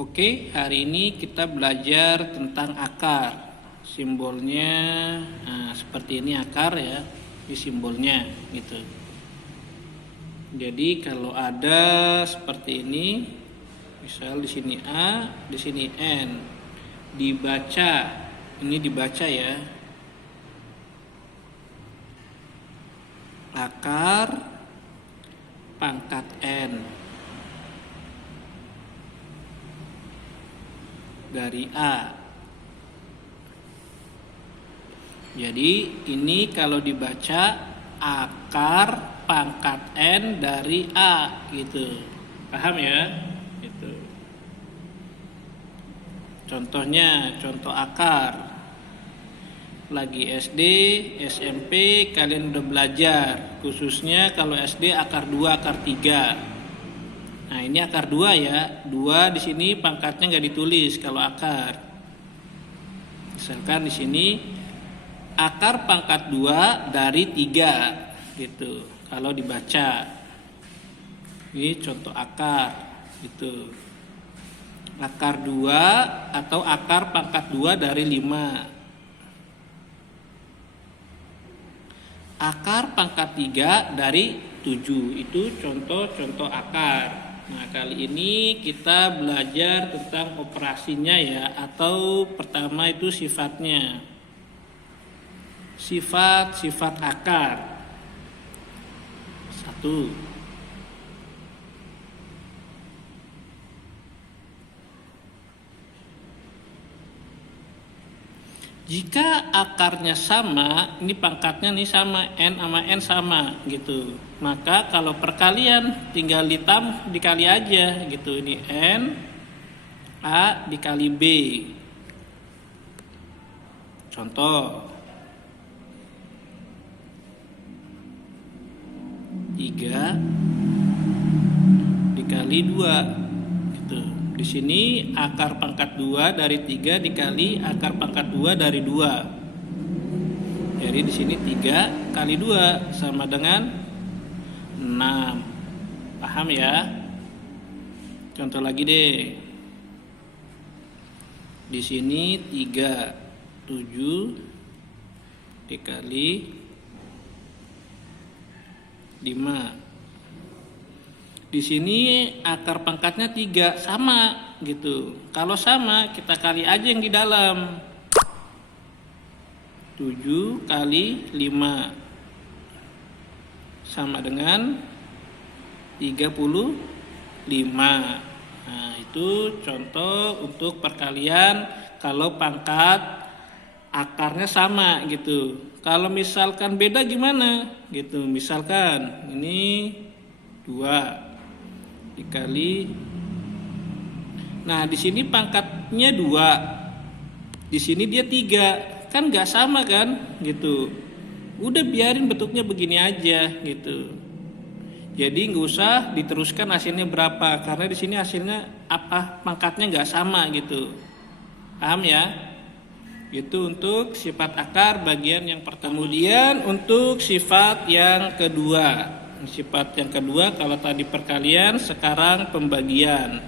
Oke, hari ini kita belajar tentang akar. Simbolnya seperti ini akar ya, di simbolnya gitu. Jadi kalau ada seperti ini, misal di sini A, di sini N, dibaca, ini dibaca ya. Akar pangkat N dari A. Jadi ini kalau dibaca akar pangkat N dari A gitu. Paham ya? Gitu. Contohnya, contoh akar. Lagi SD, SMP kalian udah belajar. Khususnya kalau SD akar 2, akar 3. Nah, ini akar 2 ya. 2 di sini pangkatnya nggak ditulis kalau akar. Misalkan di sini akar pangkat 2 dari 3 gitu. Kalau dibaca. Ini contoh akar gitu. Akar 2 atau akar pangkat 2 dari 5. Akar pangkat 3 dari 7. Itu contoh-contoh akar. Nah, kali ini kita belajar tentang operasinya ya, atau pertama itu sifatnya. Sifat-sifat akar. 1. Jika akarnya sama, ini pangkatnya nih sama, N sama N sama gitu. Maka kalau perkalian tinggal dikali aja gitu. Ini N, A dikali B. Contoh. 3 dikali 2 gitu. Di sini akar pangkat 2 dari 3 dikali akar pangkat 2 dari 2. Jadi di sini 3 kali 2 sama dengan 6. Paham ya? Contoh lagi deh. Di sini 3, 7 dikali 5. Di sini akar pangkatnya 3 sama gitu. Kalau sama kita kali aja yang di dalam. 7 kali 5 sama dengan 35. Nah, itu contoh untuk perkalian kalau pangkat akarnya sama gitu. Kalau misalkan beda gimana gitu. Misalkan ini 2 dikali, nah di sini pangkatnya 2, di sini dia 3, kan nggak sama kan gitu. Udah biarin bentuknya begini aja gitu. Jadi nggak usah diteruskan hasilnya berapa, karena di sini hasilnya apa, pangkatnya nggak sama gitu. Paham ya? Itu untuk sifat akar bagian yang pertama. Kemudian untuk sifat yang kedua. Sifat yang kedua, kalau tadi perkalian, sekarang pembagian.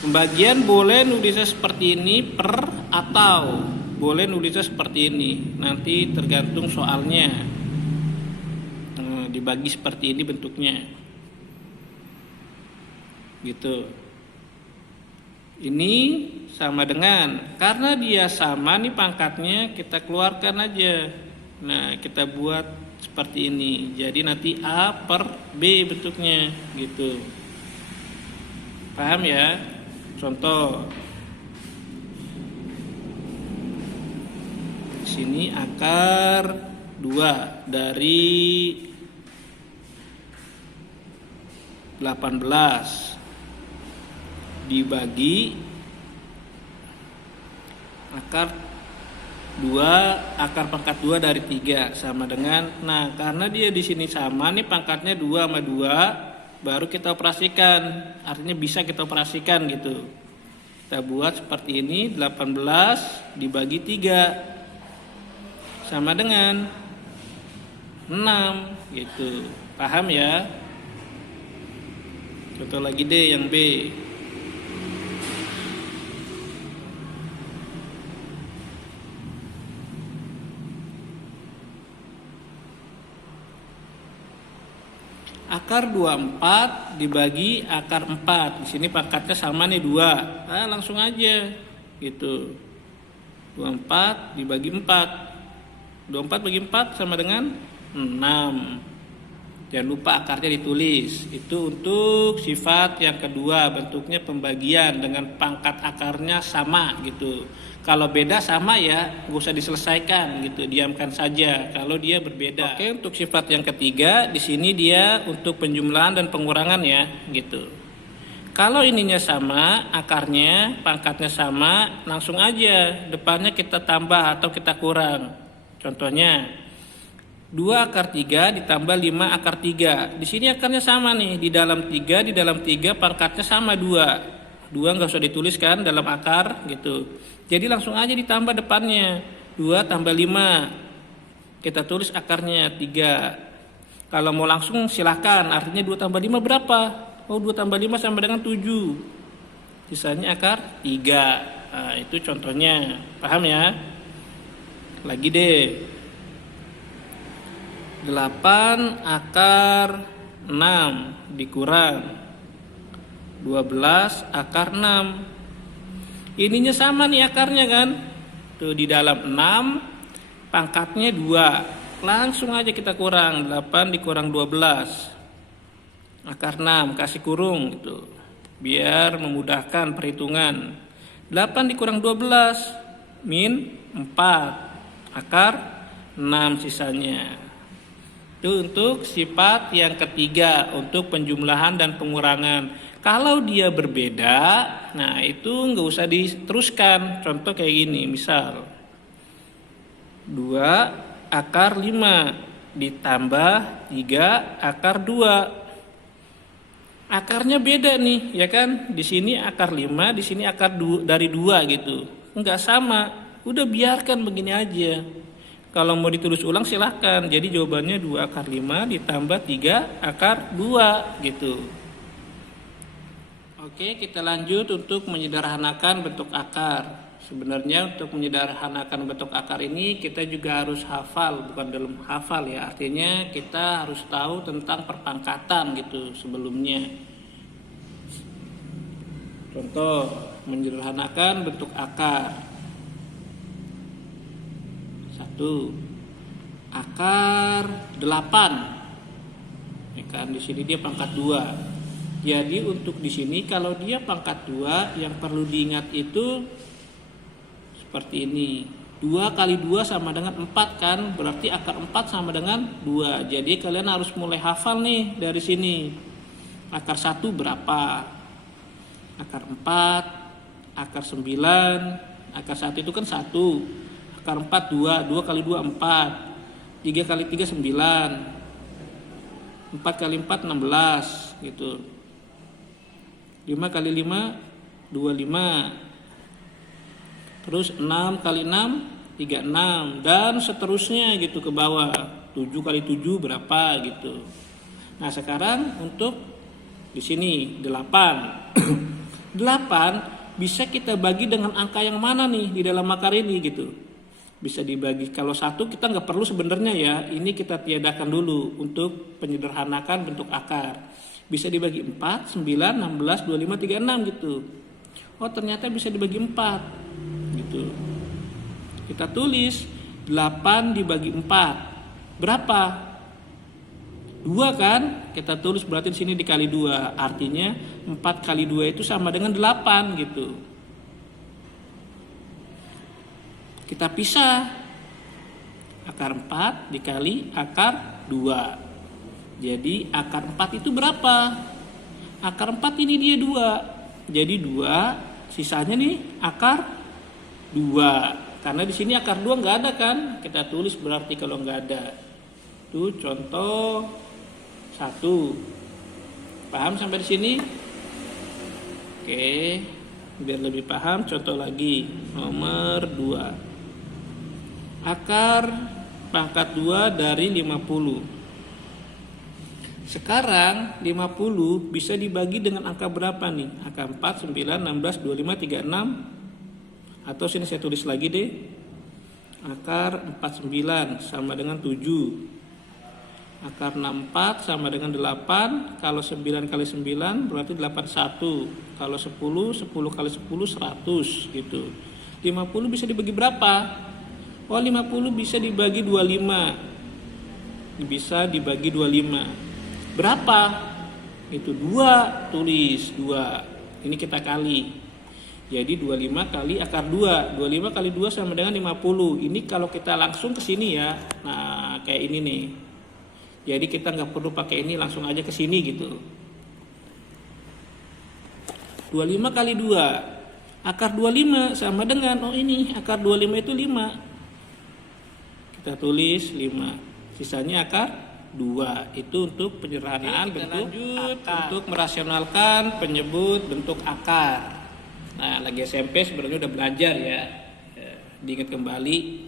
Pembagian boleh nulisnya seperti ini per, atau boleh nulisnya seperti ini. Nanti tergantung soalnya. Dibagi seperti ini bentuknya. Gitu. Ini sama dengan, karena dia sama nih pangkatnya, kita keluarkan aja. Nah, kita buat seperti ini. Jadi nanti A per B bentuknya gitu. Paham ya? Contoh. Di sini akar 2 dari 18 dibagi akar 2, akar pangkat 2 dari 3 sama dengan, nah karena dia di sini sama nih pangkatnya 2 sama 2, baru kita operasikan, artinya bisa kita operasikan gitu. Kita buat seperti ini, 18 dibagi 3 sama dengan 6 gitu. Paham ya? Contoh lagi deh yang B. Akar 24 dibagi akar 4. Di sini pangkatnya sama nih 2. Nah, langsung aja gitu. 24 dibagi 4. 24 bagi 4 sama dengan 6. Jangan lupa akarnya ditulis. Itu untuk sifat yang kedua, bentuknya pembagian dengan pangkat akarnya sama gitu. Kalau beda sama ya, nggak usah diselesaikan gitu, diamkan saja. Kalau dia berbeda. Oke, untuk sifat yang ketiga, di sini dia untuk penjumlahan dan pengurangan ya, gitu. Kalau ininya sama, akarnya, pangkatnya sama, langsung aja depannya kita tambah atau kita kurang. Contohnya 2 akar 3 ditambah 5 akar 3. Di sini akarnya sama nih, di dalam 3 pangkatnya sama 2. 2 nggak usah dituliskan dalam akar gitu. Jadi langsung aja ditambah depannya. 2 tambah 5. Kita tulis akarnya 3. Kalau mau langsung silahkan, artinya 2 tambah 5 berapa? Oh, 2 tambah 5 sama dengan 7. Sisanya akar 3. Nah, itu contohnya. Paham ya? Lagi deh. 8 akar 6 dikurang 12 akar 6. Ininya sama nih akarnya kan. Tuh di dalam 6 pangkatnya 2. Langsung aja kita kurang. 8 dikurang 12 akar 6, kasih kurung gitu. Biar memudahkan perhitungan. 8 dikurang 12 min 4 akar 6 sisanya. Itu untuk sifat yang ketiga, untuk penjumlahan dan pengurangan. Kalau dia berbeda, nah itu nggak usah diteruskan. Contoh kayak gini, misal 2 akar 5 ditambah 3 akar 2. Akarnya beda nih, ya kan? Di sini akar 5, di sini akar dari 2 gitu. Nggak sama, udah biarkan begini aja. Kalau mau ditulis ulang silahkan. Jadi jawabannya 2 akar 5 ditambah 3 akar 2 gitu. Oke, kita lanjut untuk menyederhanakan bentuk akar. Sebenarnya untuk menyederhanakan bentuk akar ini kita juga harus hafal, bukan dalam hafal ya. Artinya kita harus tahu tentang perpangkatan gitu sebelumnya. Contoh, menyederhanakan bentuk akar. 1 akar 8. Ya kan, di sini dia pangkat 2. Jadi untuk di sini kalau dia pangkat 2, yang perlu diingat itu seperti ini. 2 kali 2 sama dengan 4 kan, berarti akar 4 sama dengan 2. Jadi kalian harus mulai hafal nih dari sini. Akar 1 berapa? Akar 4, akar 9, akar 1 itu kan 1. Akar 4 2, 2 kali 2 4. 3 kali 3 9. 4 kali 4 16 gitu. 5 kali 5 25. Terus 6 kali 6 36 dan seterusnya gitu ke bawah. 7 kali 7 berapa gitu. Nah, sekarang untuk di sini 8. 8 bisa kita bagi dengan angka yang mana nih di dalam akar ini gitu. Bisa dibagi, kalau 1 kita nggak perlu sebenarnya ya. Ini kita tiadakan dulu untuk penyederhanakan bentuk akar. Bisa dibagi 4, 9, 16, 25, 36 gitu. Oh, ternyata bisa dibagi 4. Gitu. Kita tulis 8 dibagi 4 berapa? 2 kan? Kita tulis berarti di sini dikali 2. Artinya 4 kali 2 itu sama dengan 8 gitu. Kita pisah. Akar 4 dikali akar 2. Jadi akar 4 itu berapa? Akar 4 ini dia 2. Jadi 2, sisanya nih akar 2. Karena di sini akar 2 nggak ada kan? Kita tulis berarti kalau nggak ada. Itu contoh 1. Paham sampai di sini? Oke, biar lebih paham contoh lagi. Nomor 2. Akar pangkat 2 dari 50. Sekarang 50 bisa dibagi dengan angka berapa nih? Angka 4, 9, 16, 25, 36. Atau sini saya tulis lagi deh. Akar 49 sama dengan 7. Akar 64 sama dengan 8. Kalau 9 kali 9 berarti 81. Kalau 10 kali 10 100 gitu. 50 bisa dibagi berapa? Oh, 50 bisa dibagi 25. Bisa dibagi 25. Berapa? Itu 2, tulis 2. Ini kita kali. Jadi 25 kali akar 2. 25 kali 2 sama dengan 50. Ini kalau kita langsung ke sini ya. Nah, kayak ini nih. Jadi kita nggak perlu pakai ini, langsung aja ke sini gitu. 25 kali 2. Akar 25 sama dengan, oh ini akar 25 itu 5. Kita tulis 5. Sisanya akar 2. Itu untuk penyederhanaan bentuk akar. Untuk merasionalkan penyebut bentuk akar. Nah, lagi SMP sebenarnya udah belajar ya. Diingat kembali.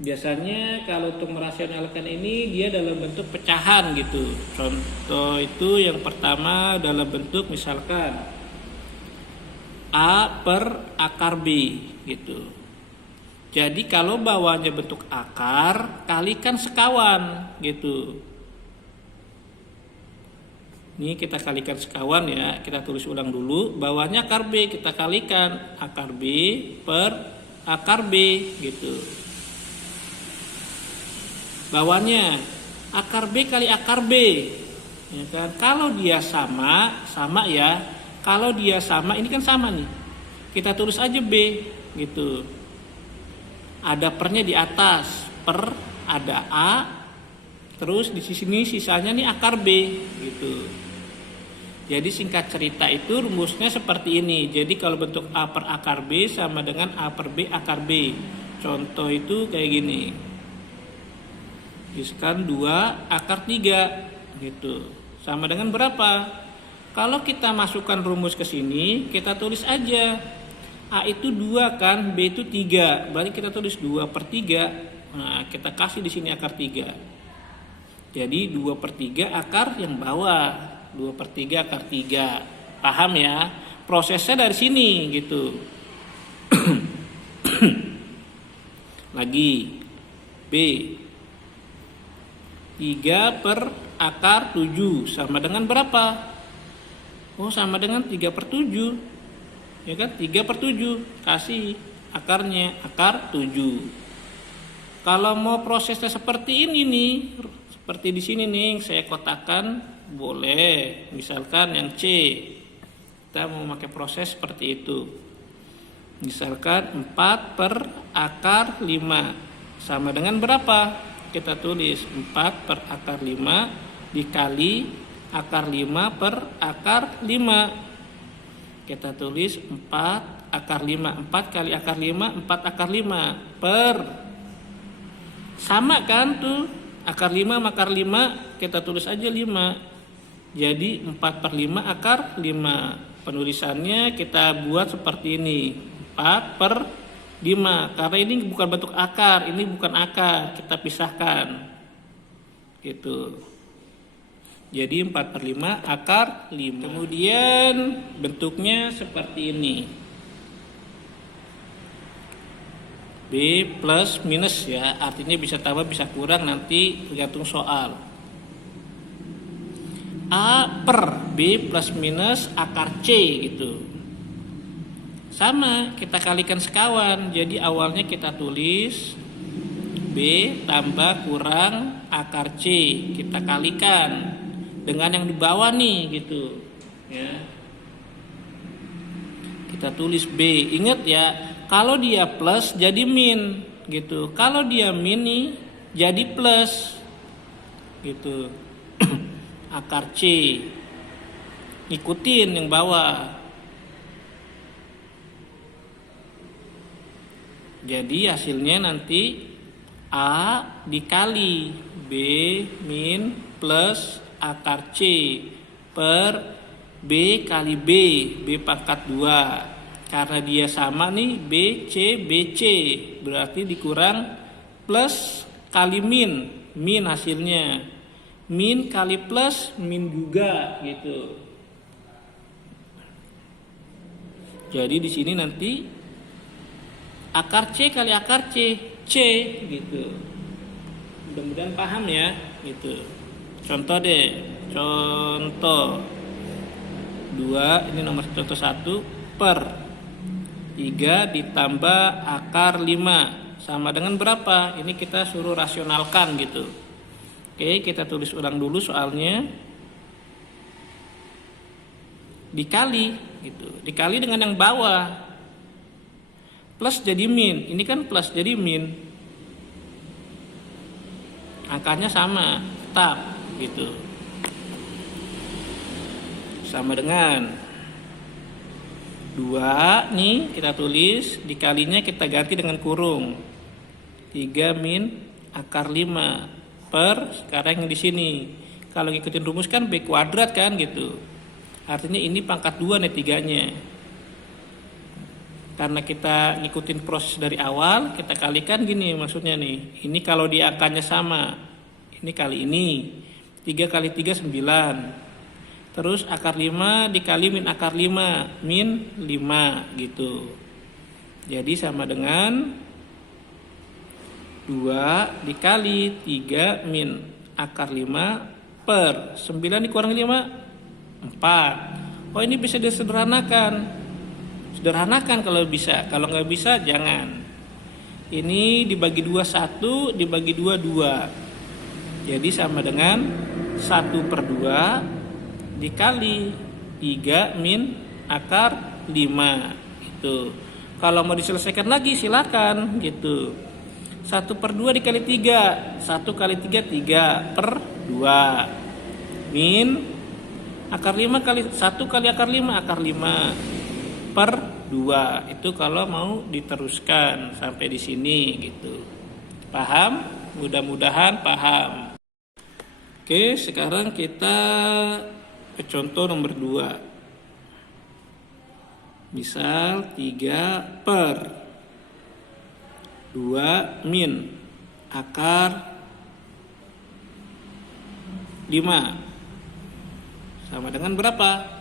Biasanya kalau untuk merasionalkan ini dia dalam bentuk pecahan gitu. Contoh itu yang pertama dalam bentuk misalkan A per akar B gitu. Jadi kalau bawahnya bentuk akar, kalikan sekawan gitu. Ini kita kalikan sekawan ya, kita tulis ulang dulu. Bawahnya akar B, kita kalikan akar B per akar B gitu. Bawahnya akar B kali akar B. Ya kan? Kalau dia sama ya. Kalau dia sama, ini kan sama nih. Kita tulis aja B gitu. Ada pernya di atas, per ada A, terus di sini sisanya nih akar B gitu. Jadi singkat cerita itu rumusnya seperti ini. Jadi kalau bentuk A per akar B sama dengan A per B akar B. Contoh itu kayak gini. Misalkan 2 akar 3 gitu. Sama dengan berapa? Kalau kita masukkan rumus ke sini, kita tulis aja. A itu 2 kan, B itu 3. Berarti kita tulis 2 per 3. Nah, kita kasih di sini akar 3. Jadi 2 per 3 akar yang bawah. 2 per 3 akar 3. Paham ya? Prosesnya dari sini gitu. Lagi. B. 3 per akar 7. Sama dengan berapa? Oh, sama dengan 3 per 7. Ya kan, 3 per 7 kasih akarnya akar 7. Kalau mau prosesnya seperti ini nih, seperti di sini nih saya kotakan, boleh. Misalkan yang C, kita mau pakai proses seperti itu. Misalkan 4 per akar 5 sama dengan berapa? Kita tulis 4 per akar 5 dikali akar 5 per akar 5. Kita tulis 4 akar 5. 4 kali akar 5, 4 akar 5 per. Sama kan tuh. Akar 5 sama akar 5, kita tulis aja 5. Jadi 4 per 5 akar 5. Penulisannya kita buat seperti ini. 4 per 5. Karena ini bukan bentuk akar. Ini bukan akar. Kita pisahkan. Gitu. Jadi 4 per 5 akar 5. Kemudian bentuknya seperti ini. B plus minus ya. Artinya bisa tambah bisa kurang nanti tergantung soal. A per B plus minus akar C gitu. Sama, kita kalikan sekawan. Jadi awalnya kita tulis B tambah kurang akar C. Kita kalikan dengan yang di bawah nih gitu ya. Kita tulis B. Ingat ya, kalau dia plus jadi min gitu. Kalau dia min nih jadi plus gitu. Akar C. Ikutin yang bawah. Jadi hasilnya nanti A dikali B min plus akar C per B kali B pangkat 2. Karena dia sama nih B, C, B, C. Berarti dikurang plus kali min, min hasilnya. Min kali plus, min juga gitu. Jadi di sini nanti akar C kali akar C, C gitu. Mudah-mudahan paham ya gitu. Contoh deh, contoh 2, ini nomor contoh 1 per 3 ditambah akar 5 sama dengan berapa? Ini kita suruh rasionalkan gitu. Oke, kita tulis ulang dulu soalnya. Dikali gitu. Dikali dengan yang bawah. Plus jadi min. Ini kan plus jadi min. Angkanya sama, tetap gitu. Sama dengan 2 nih kita tulis, dikalinya kita ganti dengan kurung. 3 min akar 5 per sekarang yang di sini. Kalau ngikutin rumus kan B kuadrat kan gitu. Artinya ini pangkat 2 nih 3-nya. Karena kita ngikutin proses dari awal, kita kalikan gini maksudnya nih. Ini kalau di angkanya sama. Ini kali ini. 3 kali 3 9. Terus akar 5 dikali min akar 5. Min 5 gitu. Jadi sama dengan 2 dikali 3 min akar 5 per 9 dikurangi 5 4. Oh ini bisa disederhanakan. Sederhanakan kalau bisa. Kalau nggak bisa jangan. Ini dibagi 2 1, dibagi 2 2. Jadi sama dengan 1 per 2 dikali 3 min akar 5 gitu. Kalau mau diselesaikan lagi silakan gitu. 1 per 2 dikali 3. 1 kali 3 3 per 2 min akar 5 kali 1 kali akar 5 akar 5 per 2. Itu kalau mau diteruskan sampai di sini gitu. Paham? Mudah-mudahan paham. Oke, sekarang kita ke contoh nomor 2. Misal 3 per 2 min akar 5 sama dengan berapa?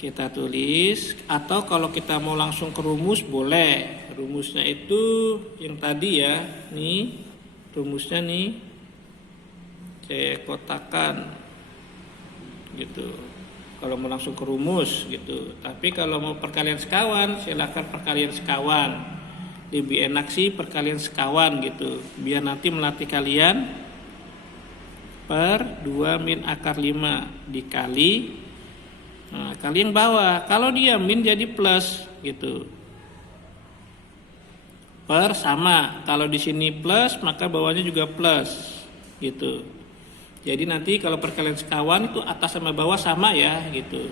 Kita tulis, atau kalau kita mau langsung ke rumus boleh. Rumusnya itu yang tadi ya. Nih rumusnya nih. Saya kotakan gitu. Kalau mau langsung ke rumus gitu. Tapi kalau mau perkalian sekawan, silakan perkalian sekawan. Lebih enak sih perkalian sekawan gitu. Biar nanti melatih kalian per 2 min akar 5 dikali. Nah, kali yang bawah. Kalau dia min jadi plus gitu. Per sama. Kalau di sini plus maka bawahnya juga plus gitu. Jadi nanti kalau perkalian sekawan itu atas sama bawah sama ya gitu.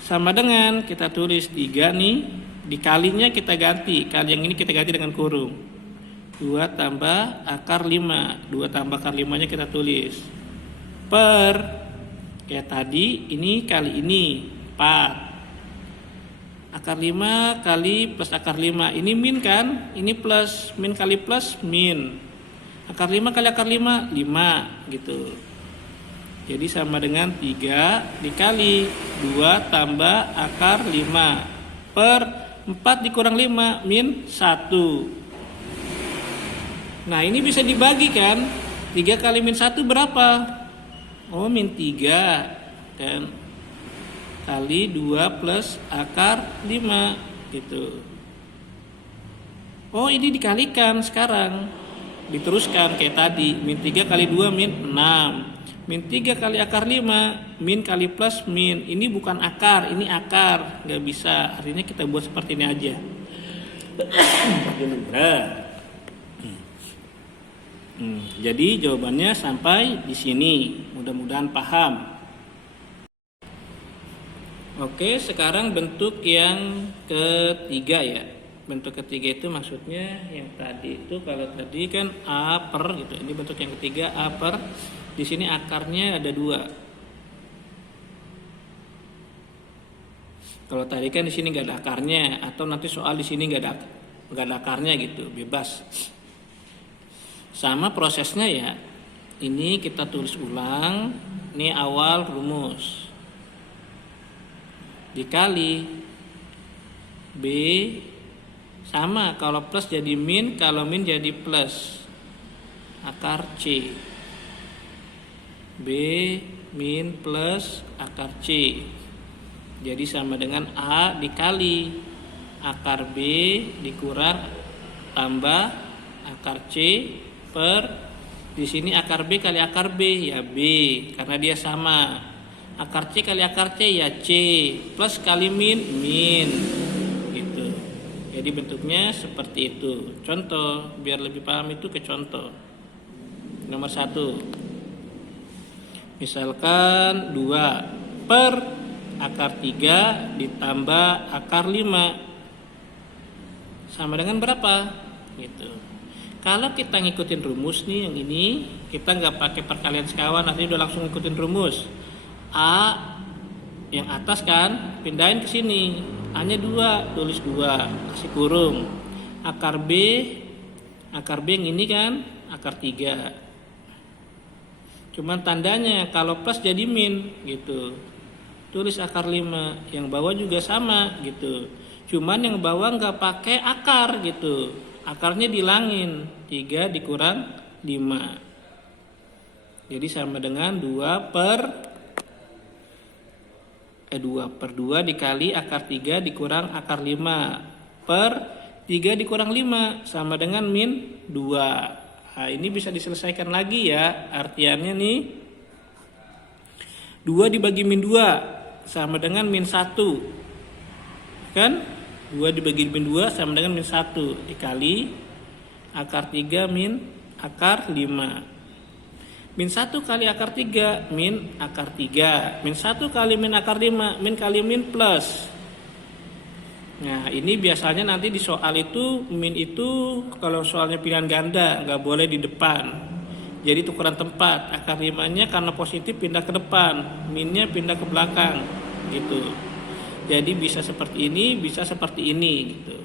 Sama dengan kita tulis 3 nih. Dikalinya kita ganti. Kali yang ini kita ganti dengan kurung. 2 tambah akar 5. 2 tambah akar 5-nya kita tulis. Per. Kayak tadi ini kali ini. 4. Akar 5 kali plus akar 5. Ini min kan? Ini plus. Min kali plus min. Akar 5 kali akar 5. 5 gitu. Jadi sama dengan 3 dikali 2 tambah akar 5. Per 4 dikurang 5 min 1. Nah ini bisa dibagi kan. 3 kali min 1 berapa? Oh min 3 kan. Kali 2 plus akar 5 gitu. Oh ini dikalikan sekarang. Diteruskan kayak tadi. Min 3 kali 2 min 6. Min 3 kali akar 5, min kali plus min. Ini bukan akar, ini akar. Gak bisa, artinya kita buat seperti ini aja. Jadi jawabannya sampai di sini. Mudah-mudahan paham. Oke, sekarang bentuk yang ketiga ya. Bentuk ketiga itu maksudnya yang tadi itu, kalau tadi kan A per gitu. Ini bentuk yang ketiga A per. Di sini akarnya ada 2. Kalau tadi kan di sini nggak ada akarnya, atau nanti soal di sini nggak ada akarnya gitu, bebas. Sama prosesnya ya. Ini kita tulis ulang. Ini awal rumus. Dikali B sama, kalau plus jadi min, kalau min jadi plus. Akar C. B min plus akar C. Jadi sama dengan A dikali akar B dikurang tambah akar C per, di sini akar B kali akar B ya B karena dia sama. Akar C kali akar C ya C, plus kali min gitu. Jadi bentuknya seperti itu. Contoh biar lebih paham itu ke contoh. Nomor 1. Misalkan 2 per akar 3 ditambah akar 5 sama dengan berapa? Gitu. Kalau kita ngikutin rumus nih yang ini, kita nggak pakai perkalian sekawan, nanti udah langsung ngikutin rumus. A yang atas kan, pindahin ke sini. A-nya 2, tulis 2, kasih kurung. Akar B yang ini kan, akar 3. Cuman tandanya kalau plus jadi min gitu. Tulis akar 5, yang bawah juga sama gitu. Cuman yang bawah nggak pakai akar gitu. Akarnya dihilangin, 3 dikurang 5. Jadi sama dengan 2 per 2 dikali akar 3 dikurang akar 5 per 3 dikurang 5 sama dengan min 2. Nah, ini bisa diselesaikan lagi ya. Artiannya nih 2 dibagi min 2 sama dengan min 1. Kan? 2 dibagi min 2 sama dengan min 1 dikali akar 3 min akar 5. Min 1 kali akar 3 min akar 3. Min 1 kali min akar 5 min kali min plus. Nah ini biasanya nanti di soal itu min itu kalau soalnya pilihan ganda nggak boleh di depan. Jadi tukeran tempat. Akar 5-nya karena positif pindah ke depan, minnya pindah ke belakang gitu. Jadi bisa seperti ini, bisa seperti ini gitu.